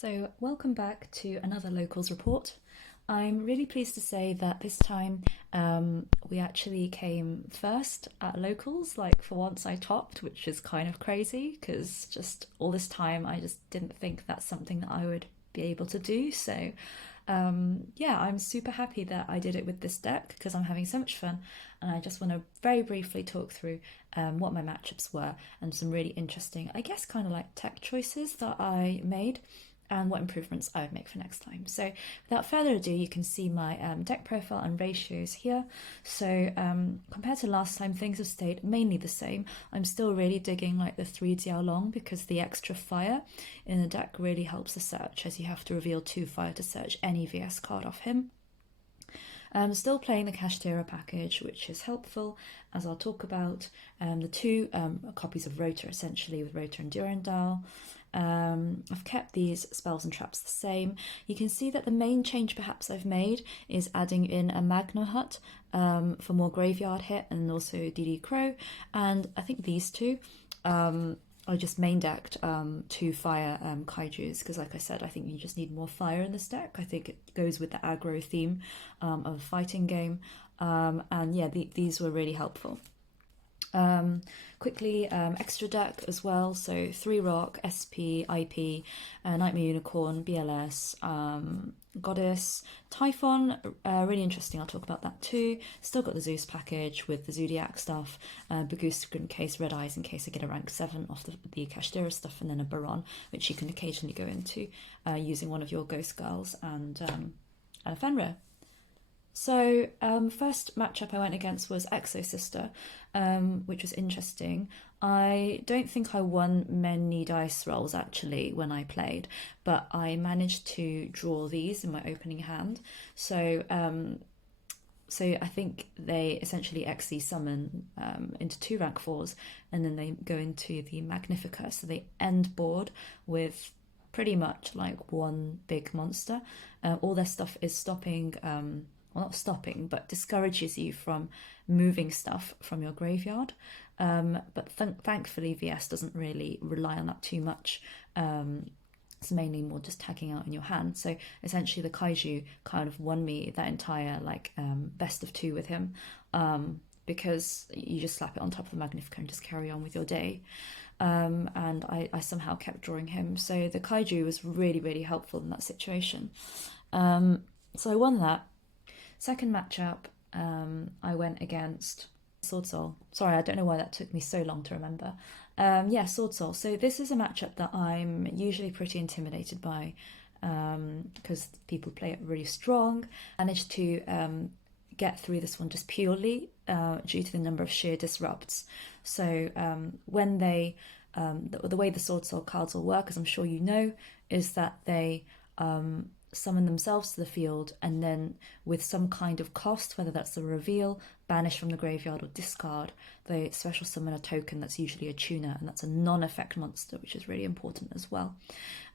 So welcome back to another Locals Report. I'm really pleased to say that this time we actually came first at Locals. Like for once I topped, which is kind of crazy because just all this time I just didn't think that's something that I would be able to do. So yeah, I'm super happy that I did it with this deck because I'm having so much fun, and I just want to very briefly talk through what my matchups were and some really interesting, I guess, kind of like tech choices that I made and what improvements I would make for next time. So without further ado, you can see my deck profile and ratios here. So compared to last time, things have stayed mainly the same. I'm still really digging like the 3 Diao Long because the extra fire in the deck really helps the search, as you have to reveal 2 fire to search any VS card off him. Still playing the Kashtira package, which is helpful, as I'll talk about. The 2 copies of Rota, essentially, with Rota and Durandal. I've kept these spells and traps the same. You can see that the main change perhaps I've made is adding in a Magno Hut for more graveyard hit, and also DD Crow. And I think these 2 I just main decked 2 fire kaijus because, like I said, I think you just need more fire in this deck. I think it goes with the aggro theme of a fighting game, and yeah, these were really helpful. Quickly, extra deck as well, so 3 rock, SP, IP, Nightmare Unicorn, BLS, Goddess, Typhon, really interesting, I'll talk about that too. Still got the Zeus package with the Zodiac stuff, Bagusta in case, Red Eyes in case I get a rank 7 off the Kashtira stuff, and then a Baron, which you can occasionally go into using one of your Ghost Girls and a Fenrir. So first matchup I went against was Exosister, which was interesting. I don't think I won many dice rolls actually when I played, but I managed to draw these in my opening hand. So I think they essentially XC summon into 2 rank 4s, and then they go into the Magnifica. So they end board with pretty much like 1 big monster. All their stuff is stopping. Well, not stopping, but discourages you from moving stuff from your graveyard. But thankfully, VS doesn't really rely on that too much. It's mainly more just tagging out in your hand. So essentially, the Kaiju kind of won me that entire like best of 2 with him, because you just slap it on top of the Magnifica and just carry on with your day. And I somehow kept drawing him. So the Kaiju was really, really helpful in that situation. So I won that. Second matchup, I went against Swordsoul. Sorry, I don't know why that took me so long to remember. Yeah, Swordsoul. So this is a matchup that I'm usually pretty intimidated by because people play it really strong. I managed to get through this one just purely due to the number of sheer disrupts. So when they, the way the Swordsoul cards will work, as I'm sure you know, is that they summon themselves to the field, and then with some kind of cost, whether that's a reveal, banish from the graveyard, or discard, they special summon a token that's usually a tuner, and that's a non-effect monster, which is really important as well.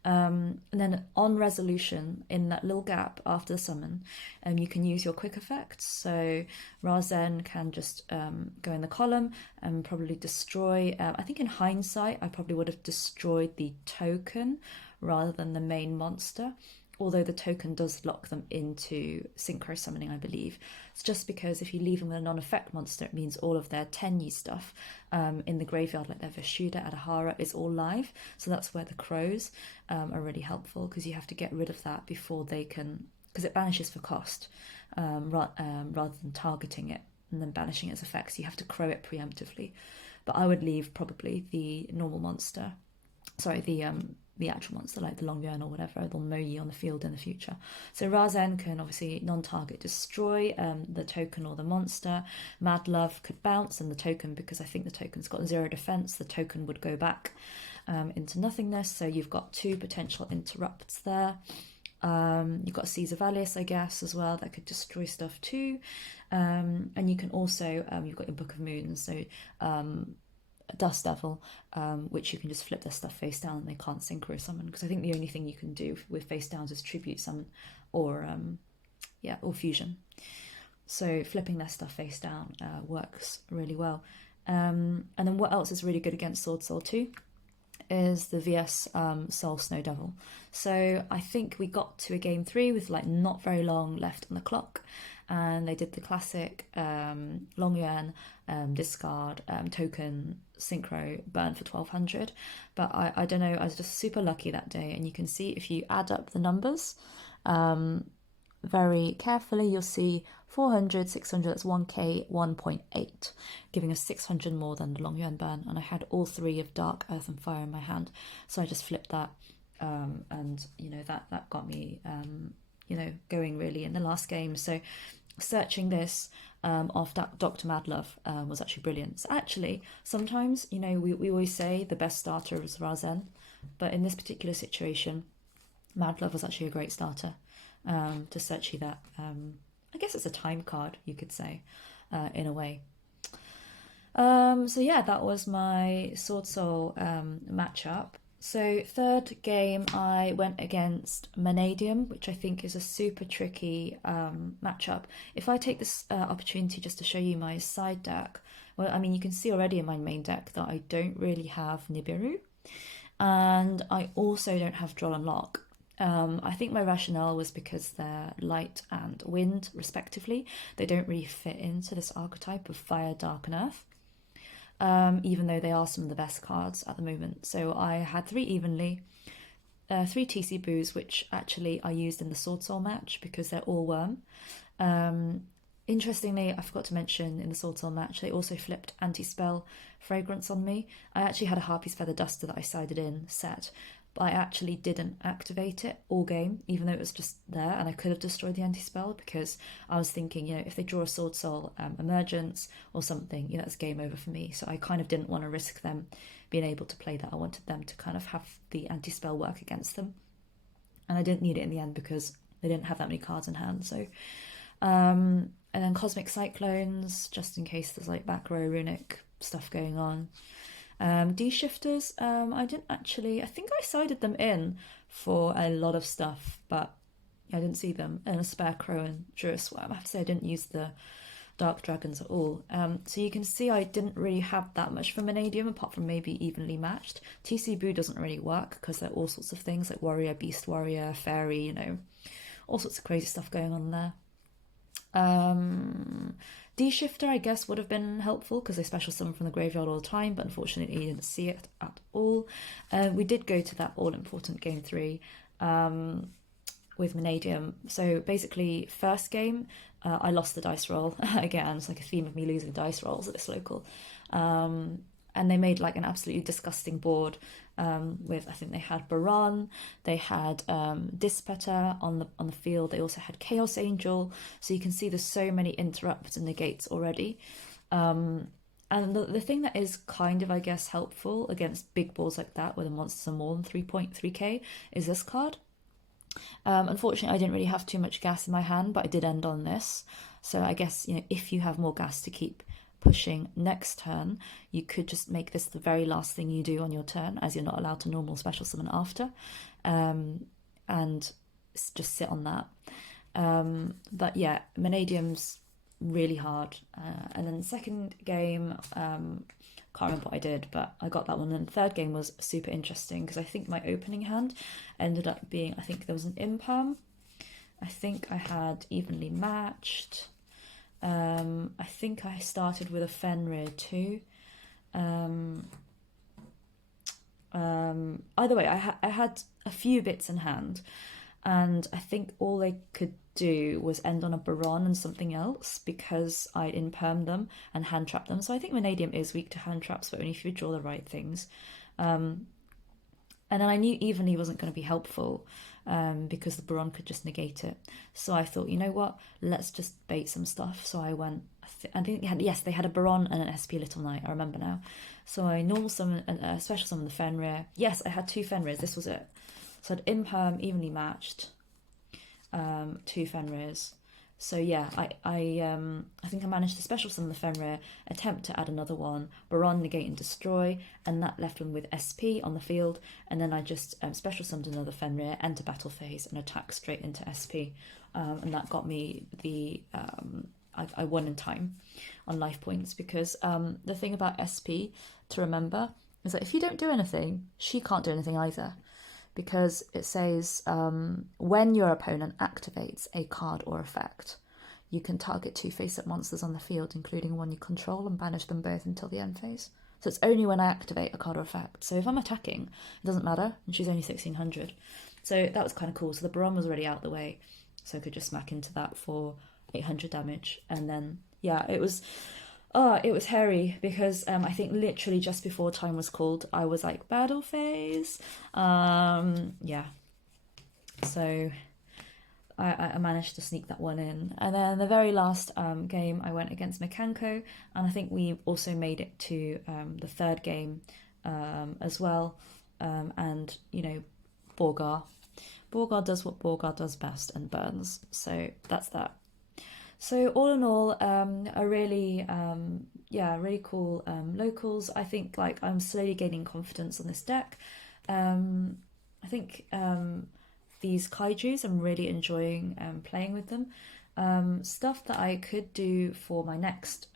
And then on resolution, in that little gap after the summon, you can use your quick effects. So Razen can just go in the column and probably destroy, I think in hindsight I probably would have destroyed the token rather than the main monster, although the token does lock them into synchro summoning, I believe. It's just because if you leave them with a non-effect monster, it means all of their Tenyi stuff in the graveyard, like their Vishuda, Adahara, is all live. So that's where the crows are really helpful, because you have to get rid of that before they can, because it banishes for cost rather than targeting it and then banishing its effects. You have to crow it preemptively. But I would leave probably the normal monster, sorry, the actual monster, like the Longyuan or whatever, they'll mow you on the field in the future. So Razen can obviously non-target destroy the token or the monster. Mad Love could bounce, and the token, because I think the token's got 0 defense, the token would go back into nothingness. So you've got 2 potential interrupts there. You've got Caesar Vallis, I guess, as well, that could destroy stuff too. And you can also, you've got your Book of Moons, so Dust Devil, which you can just flip their stuff face down and they can't synchro summon, because I think the only thing you can do with face downs is tribute summon or fusion. So flipping their stuff face down works really well. And then what else is really good against Swordsoul too is the VS Soul Snow Devil. So I think we got to a game 3 with like not very long left on the clock, and they did the classic Long Yuan discard token synchro burn for 1200. But I don't know, I was just super lucky that day, and you can see if you add up the numbers very carefully, you'll see 400, 600, that's 1k, 1.8, giving us 600 more than the Long Yuan burn. And I had all 3 of Dark, Earth and Fire in my hand, so I just flipped that, and you know, that got me you know, going really in the last game. So searching this off Dr. Madlove was actually brilliant. So actually, sometimes, you know, we always say the best starter is Razen, but in this particular situation, Madlove was actually a great starter. To search you that. I guess it's a time card, you could say, in a way. So yeah, that was my Swordsoul matchup. So third game, I went against Mannadium, which I think is a super tricky matchup. If I take this opportunity just to show you my side deck, well, I mean, you can see already in my main deck that I don't really have Nibiru, and I also don't have Droll and Lock. I think my rationale was because they're light and wind, respectively. They don't really fit into this archetype of fire, dark, and earth, even though they are some of the best cards at the moment. So I had 3 evenly, 3 TC boos, which actually I used in the Swordsoul match because they're all worm. Interestingly, I forgot to mention in the Swordsoul match, they also flipped anti-spell fragrance on me. I actually had a Harpy's Feather Duster that I sided in set, but I actually didn't activate it all game, even though it was just there, and I could have destroyed the anti-spell because I was thinking, you know, if they draw a Swordsoul Emergence or something, you know, it's game over for me. So I kind of didn't want to risk them being able to play that. I wanted them to kind of have the anti-spell work against them. And I didn't need it in the end because they didn't have that many cards in hand. So, and then Cosmic Cyclones, just in case there's like back row runic stuff going on. D-shifters, I didn't actually, I think I sided them in for a lot of stuff, but I didn't see them. And a Spare Crow and Druisworm. I have to say I didn't use the Dark Dragons at all. So you can see I didn't really have that much from Mannadium, apart from maybe evenly matched. TC Boo doesn't really work because there are all sorts of things like Warrior, Beast Warrior, Fairy, you know, all sorts of crazy stuff going on there. D-Shifter, I guess, would have been helpful because they special summon from the graveyard all the time, but unfortunately you didn't see it at all. We did go to that all-important game 3 with Mannadium. So basically, first game, I lost the dice roll. Again, it's like a theme of me losing dice rolls at this local. And they made like an absolutely disgusting board with, I think they had Baron, they had Dispetter on the field, they also had Chaos Angel, so you can see there's so many interrupts and negates already. And the thing that is kind of, I guess, helpful against big boards like that, where the monsters are more than 3.3k, is this card. Unfortunately, I didn't really have too much gas in my hand, but I did end on this. So I guess, you know, if you have more gas to keep pushing next turn, you could just make this the very last thing you do on your turn, as you're not allowed to normal special summon after, and just sit on that. But yeah, Mannadium's really hard. And then the second game, can't remember what I did, but I got that one. And the third game was super interesting because I think my opening hand ended up being, I think there was an Imperm. I think I had evenly matched. I think I started with a Fenrir too. Either way, I had a few bits in hand, and I think all they could do was end on a Baron and something else because I impermed them and hand trapped them. So I think Mannadium is weak to hand traps, but only if you draw the right things. And then I knew evenly wasn't going to be helpful because the Baron could just negate it. So I thought, you know what, let's just bait some stuff. So I went, I think they had a Baron and an SP Little Knight, I remember now. So I normal summon, special summon the Fenrir. Yes, I had 2 Fenrirs, this was it. So I had Imperm, evenly matched, 2 Fenrirs. So yeah, I think I managed to special summon the Fenrir, attempt to add another one, Baron, negate and destroy, and that left one with SP on the field, and then I just special summoned another Fenrir, enter battle phase, and attack straight into SP, and that got me the, I won in time on life points, because the thing about SP to remember is that if you don't do anything, she can't do anything either. Because it says when your opponent activates a card or effect, you can target 2 face-up monsters on the field, including one you control, and banish them both until the end phase. So it's only when I activate a card or effect. So if I'm attacking, it doesn't matter, and she's only 1600. So that was kind of cool. So the Baron was already out the way, so I could just smack into that for 800 damage. And then, yeah, it was hairy because I think literally just before time was called, I was like, battle phase. Yeah. So I managed to sneak that one in. And then the very last game, I went against Mikanko, and I think we also made it to the third game as well. And, you know, Borgar. Borgar does what Borgar does best and burns. So that's that. So all in all, a really, really cool locals. I think like I'm slowly gaining confidence on this deck. I think these kaijus, I'm really enjoying playing with them. Stuff that I could do for my next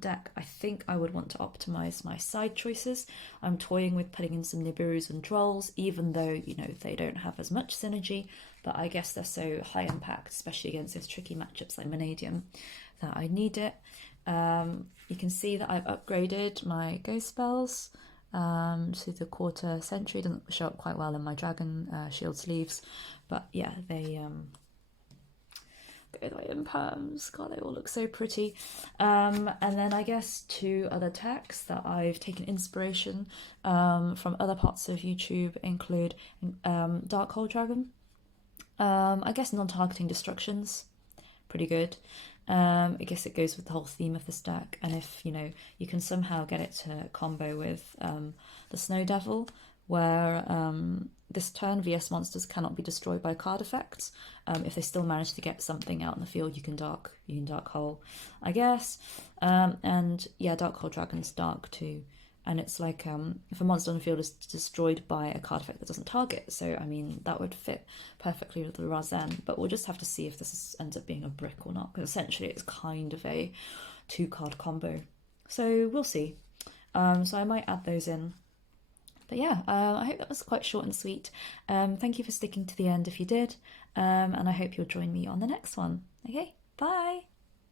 deck, I think I would want to optimize my side choices. I'm toying with putting in some Nibiru's and Drolls, even though, you know, they don't have as much synergy, but I guess they're so high impact, especially against those tricky matchups like Mannadium, that I need it. You can see that I've upgraded my ghost spells to the quarter century. Doesn't show up quite well in my dragon shield sleeves, but yeah, they go away in perms. God, they all look so pretty. And then I guess 2 other decks that I've taken inspiration from other parts of YouTube include Dark Hole Dragon. I guess non-targeting destructions, pretty good. I guess it goes with the whole theme of this deck, and if you know you can somehow get it to combo with the Snow Devil, where this turn VS monsters cannot be destroyed by card effects. If they still manage to get something out in the field, you can dark hole, I guess. And yeah, Dark Hole Dragon's dark too. And it's like if a monster on the field is destroyed by a card effect that doesn't target. So, I mean, that would fit perfectly with the Razen. But we'll just have to see if this ends up being a brick or not. Because essentially it's kind of a 2-card combo. So we'll see. So I might add those in. But yeah, I hope that was quite short and sweet. Thank you for sticking to the end if you did. And I hope you'll join me on the next one. Okay, bye.